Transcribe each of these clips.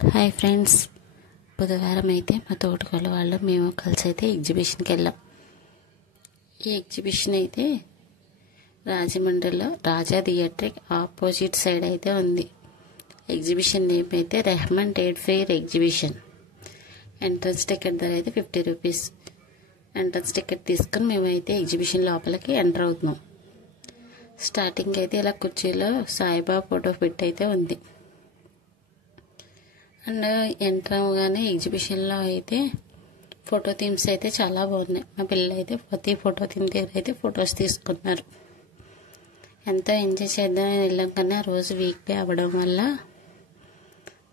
Hi friends, బుధవారం అయితే మా తోటకోళ్ళ వాళ్ళు మేము కలిసి అయితే ఎగ్జిబిషన్కి వెళ్ళాం. ఈ ఎగ్జిబిషన్ అయితే రాజమండ్రిలో రాజా థియేటర్ ఆపోజిట్ సైడ్ అయితే ఉంది. ఎగ్జిబిషన్ నేమ్ అయితే Rehman trade fair exhibition. Entrance ticket ధర అయితే 50 రూపీస్. ఎంట్రన్స్ టికెట్ తీసుకుని మేమైతే ఎగ్జిబిషన్ లోపలికి ఎంటర్ అవుతున్నాం. స్టార్టింగ్ అయితే ఇలా కుర్చీలో సాయిబాబా ఫోటో పెట్టి అయితే ఉంది. అండ్ ఎంటర్ అవ్వగానే ఎగ్జిబిషన్లో అయితే ఫోటో థీమ్స్ అయితే చాలా బాగున్నాయి. మా పిల్లలు అయితే ప్రతి ఫోటో థీమ్ దగ్గర అయితే ఫొటోస్ తీసుకున్నారు. ఎంతో ఎంజాయ్ చేద్దామని వెళ్ళాం, కానీ ఆ రోజు వీక్ డే అవ్వడం వల్ల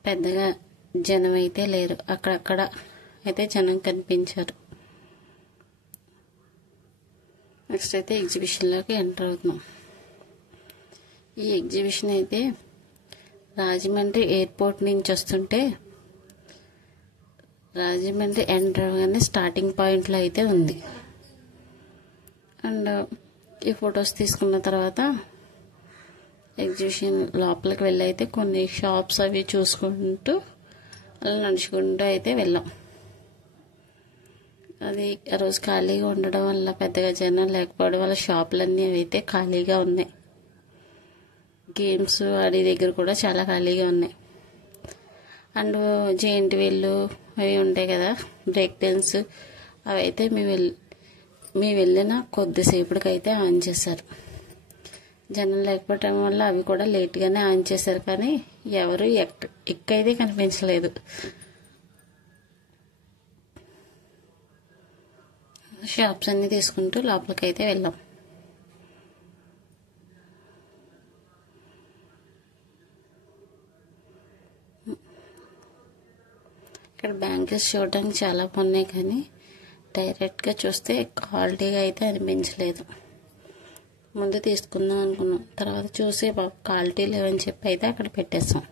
పెద్దగా జనం అయితే లేరు. అక్కడక్కడ అయితే జనం కనిపించారు. నెక్స్ట్ అయితే ఎగ్జిబిషన్లోకి ఎంటర్ అవుతున్నాం. ఈ ఎగ్జిబిషన్ అయితే రాజమండ్రి ఎయిర్పోర్ట్ నుంచి వస్తుంటే రాజమండ్రి ఎంటర్ అవ్వగానే స్టార్టింగ్ పాయింట్లో అయితే ఉంది. అండ్ ఈ ఫొటోస్ తీసుకున్న తర్వాత ఎగ్జిబిషన్ లోపలికి వెళ్ళి అయితే కొన్ని షాప్స్ అవి చూసుకుంటూ అలా నడుచుకుంటూ అయితే వెళ్ళాం. అది ఆ రోజు ఖాళీగా ఉండడం వల్ల పెద్దగా జనం లేకపోవడం వల్ల షాపులన్నీ అయితే ఖాళీగా ఉన్నాయి. గేమ్స్ ఆడే దగ్గర కూడా చాలా ఖాళీగా ఉన్నాయి. అండ్ జెయింట్ వీళ్ళు అవి ఉంటాయి కదా, బ్రేక్ డాన్స్, అవి అయితే మీ వెళ్ళిన కొద్దిసేపటికైతే ఆన్ చేశారు. జనం లేకపోవటం వల్ల అవి కూడా లేట్గానే ఆన్ చేశారు, కానీ ఎవరు ఎక్కైతే కనిపించలేదు. షాప్స్ అన్నీ తీసుకుంటూ లోపలికైతే వెళ్ళాం. ఇక్కడ బ్యాంగిల్స్ చూడడానికి చాలా బాగున్నాయి, కానీ డైరెక్ట్గా చూస్తే క్వాలిటీగా అయితే అనిపించలేదు. ముందు తీసుకుందాం అనుకున్నాం, తర్వాత చూసి క్వాలిటీ లేవని చెప్పి అయితే అక్కడ పెట్టేసాం.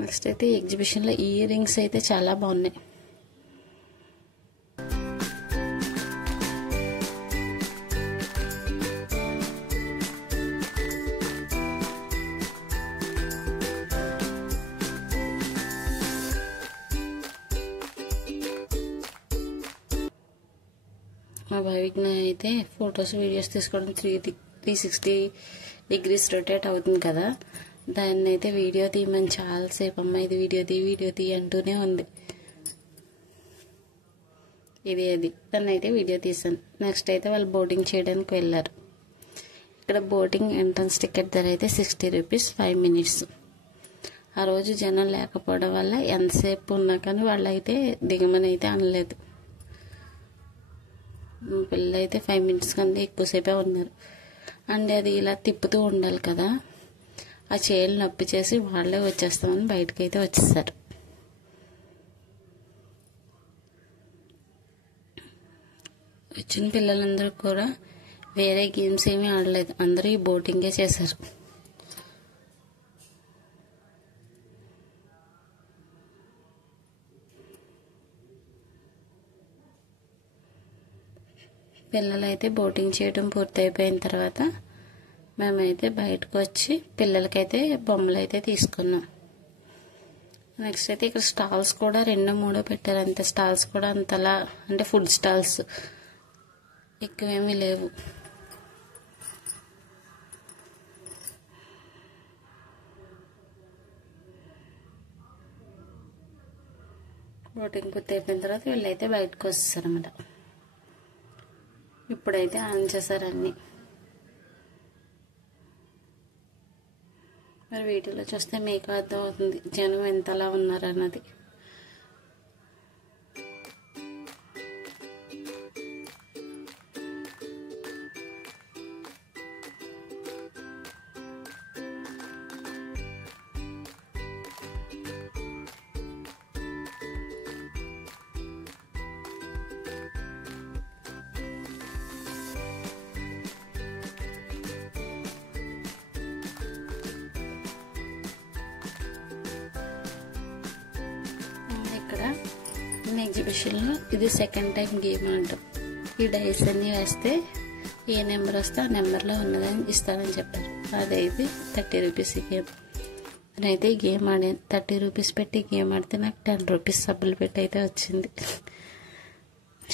నెక్స్ట్ అయితే ఎగ్జిబిషన్లో ఇయర్ రింగ్స్ అయితే చాలా బాగున్నాయి. మా భావికి అయితే ఫొటోస్ వీడియోస్ తీసుకోవడం 360 డిగ్రీస్ రొటేట్ అవుతుంది కదా, దాన్ని అయితే వీడియో తీయమని చాలాసేపు అమ్మ ఇది వీడియో తీ అంటూనే ఉంది. దాన్ని అయితే వీడియో తీసాను. నెక్స్ట్ అయితే వాళ్ళు బోటింగ్ చేయడానికి వెళ్ళారు. ఇక్కడ బోటింగ్ ఎంట్రన్స్ టికెట్ ధర అయితే 60 రూపీస్ 5 మినిట్స్. ఆ రోజు జనం లేకపోవడం వల్ల ఎంతసేపు ఉన్నా కానీ వాళ్ళు అయితే దిగమని అయితే అనలేదు. పిల్లలు అయితే 5 మినిట్స్ కన్నా ఎక్కువసేపే ఉన్నారు. అండ్ అది ఇలా తిప్పుతూ ఉండాలి కదా, ఆ చేలు నొప్పి చేసి వాళ్ళే వచ్చేస్తామని బయటకు అయితే వచ్చేసారు. వచ్చిన పిల్లలందరూ కూడా వేరే గేమ్స్ ఏమీ ఆడలేదు, అందరూ ఈ బోటింగే చేశారు. పిల్లలైతే బోటింగ్ చేయడం పూర్తయిపోయిన తర్వాత మేమైతే బయటకు వచ్చి పిల్లలకైతే బొమ్మలు అయితే తీసుకున్నాం. నెక్స్ట్ అయితే ఇక్కడ స్టాల్స్ కూడా 2-3 పెట్టారు. అంతే స్టాల్స్ కూడా అంతలా అంటే ఫుడ్ స్టాల్స్ ఎక్కువేమీ లేవు. బోటింగ్ పూర్తయిపోయిన తర్వాత వీళ్ళైతే బయటకు వస్తారన్నమాట. ఇప్పుడైతే ఆన్ చేశారన్నీ. మరి వీటిలో చూస్తే మీకు అర్థం అవుతుంది జనం ఎంతలా ఉన్నారన్నది. ఇక్కడ ఎగ్జిబిషన్లో ఇది సెకండ్ టైం గేమ్ అంటాం. ఈ డైస్ అన్ని వేస్తే ఏ నెంబర్ వస్తే ఆ నెంబర్లో ఉన్నదని ఇస్తారని చెప్పారు. అదైతే 30 రూపీస్ ఈ గేమ్. నేనైతే ఈ గేమ్ ఆడాను. 30 రూపీస్ పెట్టి గేమ్ ఆడితే నాకు 10 రూపీస్ సబ్బులు పెట్టి అయితే వచ్చింది.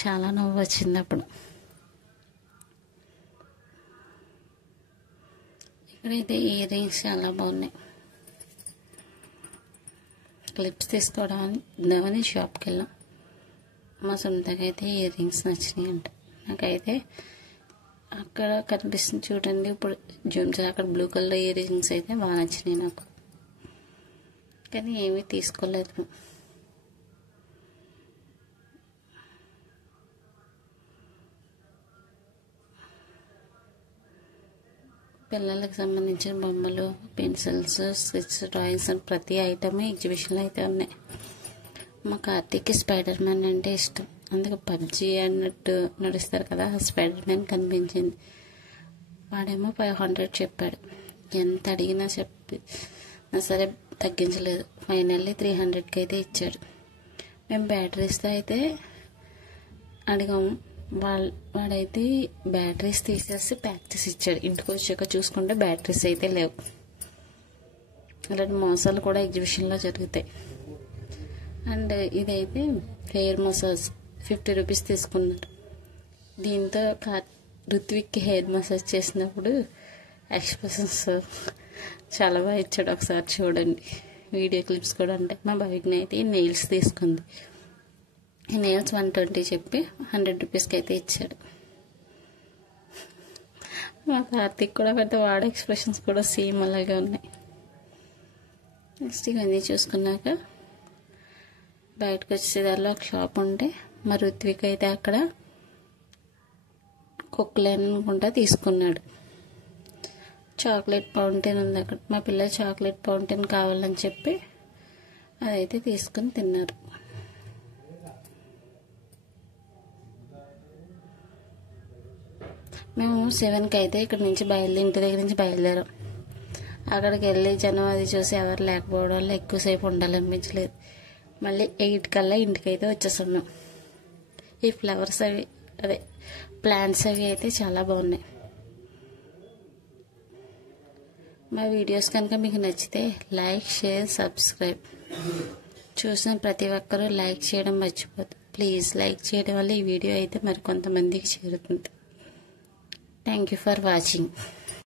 చాలా నవ్వు వచ్చింది అప్పుడు. ఇక్కడైతే ఇయర్ రింగ్స్ చాలా బాగున్నాయి. క్లిప్స్ తీసుకోవడానికి షాప్కి వెళ్ళాం. మా సొంతగా అయితే ఇయర్ రింగ్స్ నచ్చినాయి అంట. నాకైతే అక్కడ కనిపిస్తుంది చూడండి, ఇప్పుడు జూమ్ చేసి అక్కడ బ్లూ కలర్ ఇయర్ రింగ్స్ అయితే బాగా నచ్చినాయి నాకు. కానీ ఏమీ తీసుకోలేదు. పిల్లలకు సంబంధించిన బొమ్మలు, పెన్సిల్స్, స్కెచ్, డ్రాయింగ్స్ ప్రతి ఐటమ్ ఎగ్జిబిషన్లో అయితే ఉన్నాయి. మా కార్తీక్కి స్పైడర్ మ్యాన్ అంటే ఇష్టం. అందుకే పబ్జీ అన్నట్టు నడుస్తారు కదా, స్పైడర్ మ్యాన్ కనిపించింది. వాడేమో 500 చెప్పాడు. ఎంత అడిగినా సరే తగ్గించలేదు. ఫైనల్లీ 300కి అయితే ఇచ్చాడు. మేము బ్యాటరీస్తో అయితే అడిగాము. వాడైతే బ్యాటరీస్ తీసేసి ప్యాక్ చేసి ఇచ్చాడు. ఇంటికి వచ్చాక చూసుకుంటే బ్యాటరీస్ అయితే లేవు. అలాంటి మోసాలు కూడా ఎగ్జిబిషన్లో జరుగుతాయి. అండ్ ఇదైతే హెయిర్ మసాజ్ 50 రూపీస్ తీసుకున్నారు. దీంతో ఋత్విక్కి హెయిర్ మసాజ్ చేసినప్పుడు ఎక్స్ప్రెషన్స్ చాలా బాగా ఇచ్చాడు. ఒకసారి చూడండి, వీడియో క్లిప్స్ కూడా ఉంటాయి. మా బైక్ని అయితే నెయిల్స్ తీసుకుంది. ఈ నెయిల్స్ 120 చెప్పి 100 రూపీస్కి అయితే ఇచ్చాడు. మా కార్తీక్ కూడా పెద్ద వాడ ఎక్స్ప్రెషన్స్ కూడా సేమ్ అలాగే ఉన్నాయి. నెక్స్ట్ ఇవన్నీ చూసుకున్నాక బయటకు వచ్చేదారిలో ఒక షాప్ ఉంటే మా ఋత్విక్ అయితే అక్కడ కుక్కలైన్ అనుకుంటా తీసుకున్నాడు. చాక్లెట్ ఫౌంటైన్ ఉంది అక్కడ. మా పిల్లలు చాక్లెట్ ఫౌంటైన్ కావాలని చెప్పి అదైతే తీసుకుని తిన్నారు. మేము 7కి అయితే ఇంటి దగ్గర నుంచి బయలుదేరాం. అక్కడికి వెళ్ళి జనం అది చూసి ఎవరు లేకపోవడం వల్ల ఎక్కువసేపు ఉండాలనిపించలేదు. మళ్ళీ 8 కల్లా ఇంటికైతే వచ్చేసాం మేము. ఈ ఫ్లవర్స్ ప్లాంట్స్ అవి అయితే చాలా బాగున్నాయి. మా వీడియోస్ కనుక మీకు నచ్చితే లైక్, షేర్, సబ్స్క్రైబ్. చూసిన ప్రతి ఒక్కరూ లైక్ చేయడం మర్చిపోదు. ప్లీజ్ లైక్ చేయడం వల్ల ఈ వీడియో అయితే మరి కొంతమందికి చేరుతుంది. Thank you for watching.